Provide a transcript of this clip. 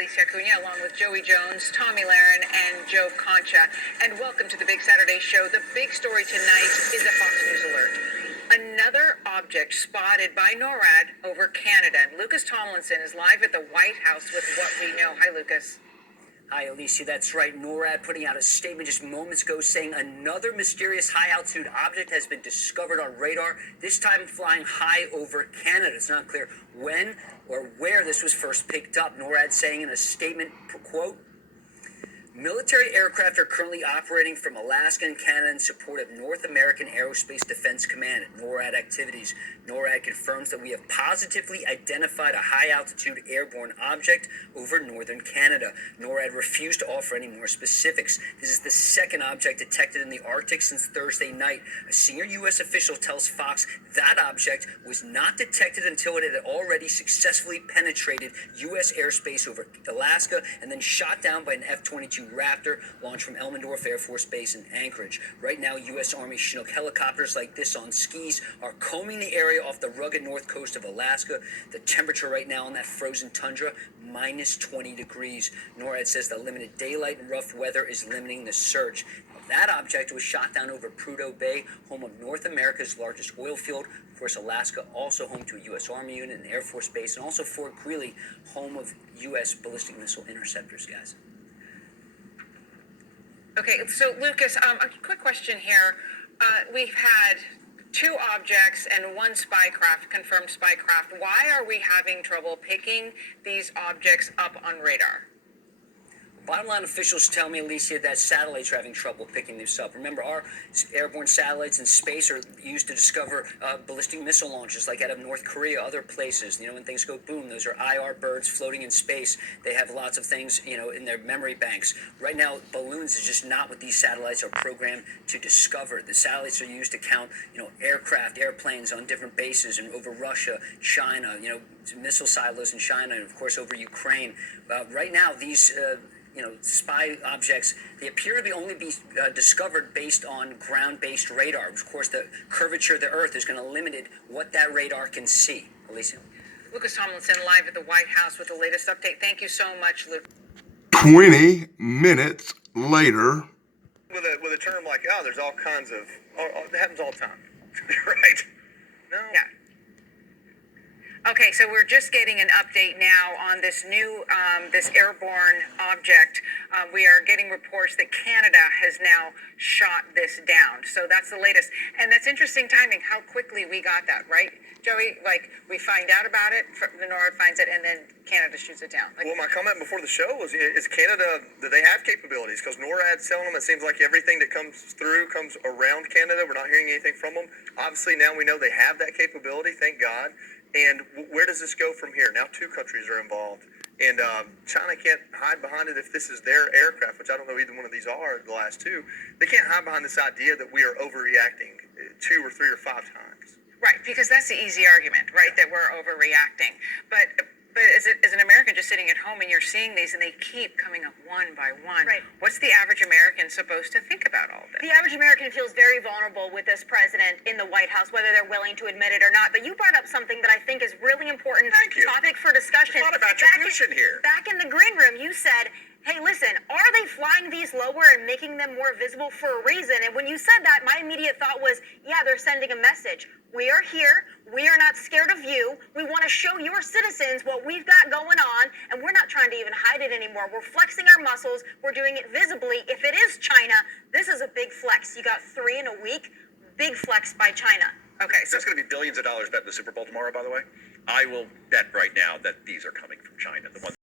Alicia Cunha, along with Joey Jones, Tommy Lahren, and Joe Concha. And welcome to the Big Saturday Show. The big story tonight is a Fox News alert. Another object spotted by NORAD over Canada. And Lucas Tomlinson is live at the White House with what we know. Hi, Lucas. Hi, Alicia. That's right. NORAD putting out a statement just moments ago saying another mysterious high-altitude object has been discovered on radar, this time flying high over Canada. It's not clear when or where this was first picked up. NORAD saying in a statement, quote, military aircraft are currently operating from Alaska and Canada in support of North American Aerospace Defense Command NORAD activities. NORAD confirms that we have positively identified a high-altitude airborne object over northern Canada. NORAD refused to offer any more specifics. This is the second object detected in the Arctic since Thursday night. A senior U.S. official tells Fox that object was not detected until it had already successfully penetrated U.S. airspace over Alaska and then shot down by an F-22 Raptor launched from Elmendorf Air Force Base in Anchorage. Right now, U.S. Army Chinook helicopters like this on skis are combing the area off the rugged north coast of Alaska. The temperature right now on that frozen tundra, minus 20 degrees. NORAD says that limited daylight and rough weather is limiting the search. That object was shot down over Prudhoe Bay, home of North America's largest oil field. Of course, Alaska, also home to a U.S. Army unit and Air Force Base, and also Fort Greely, home of U.S. ballistic missile interceptors, guys. Okay, so Lucas, a quick question here. We've had two objects and one confirmed spycraft. Why are we having trouble picking these objects up on radar? Bottom line officials tell me, Alicia, that satellites are having trouble picking this up. Remember, our airborne satellites in space are used to discover ballistic missile launches, like out of North Korea, other places. You know, when things go boom, those are IR birds floating in space. They have lots of things, you know, in their memory banks. Right now, balloons is just not what these satellites are programmed to discover. The satellites are used to count, you know, aircraft, airplanes on different bases and over Russia, China, you know, missile silos in China, and of course over Ukraine. Right now, these spy objects, they appear to only be discovered based on ground-based radar. Of course, the curvature of the Earth is going to limit what that radar can see. Alicia. Lucas Tomlinson live at the White House with the latest update. Thank you so much, Luke. 20 minutes later. With a term like, oh, there's all kinds of, it happens all the time, right? No. Yeah. Okay, so we're just getting an update now on this new, this airborne object. We are getting reports that Canada has now shot this down. So that's the latest. And that's interesting timing, how quickly we got that, right? Joey, like, we find out about it, the NORAD finds it, and then Canada shoots it down. Well, my comment before the show was, is Canada, do they have capabilities? Because NORAD's telling them it seems like everything that comes through comes around Canada. We're not hearing anything from them. Obviously, now we know they have that capability, thank God. And where does this go from here? Now two countries are involved. And China can't hide behind it if this is their aircraft, which I don't know either one of these are, the last two. They can't hide behind this idea that we are overreacting 2 or 3 or 5 times. Right, because that's the easy argument, right, that we're overreacting. But as an American just sitting at home and you're seeing these and they keep coming up one by one, right. What's the average American supposed to think about all this? The average American feels very vulnerable with this president in the White House, whether they're willing to admit it or not. But you brought up something that I think is really important topic for discussion. There's a lot of attribution here. Back in the green room, you said, hey, listen, are they flying these lower and making them more visible for a reason? And when you said that, my immediate thought was, yeah, they're sending a message. We are here. We are not scared of you. We want to show your citizens what we've got going on, and we're not trying to even hide it anymore. We're flexing our muscles. We're doing it visibly. If it is China, this is a big flex. You got 3 in a week. Big flex by China. Okay, so there's going to be billions of dollars bet in the Super Bowl tomorrow, by the way. I will bet right now that these are coming from China. The ones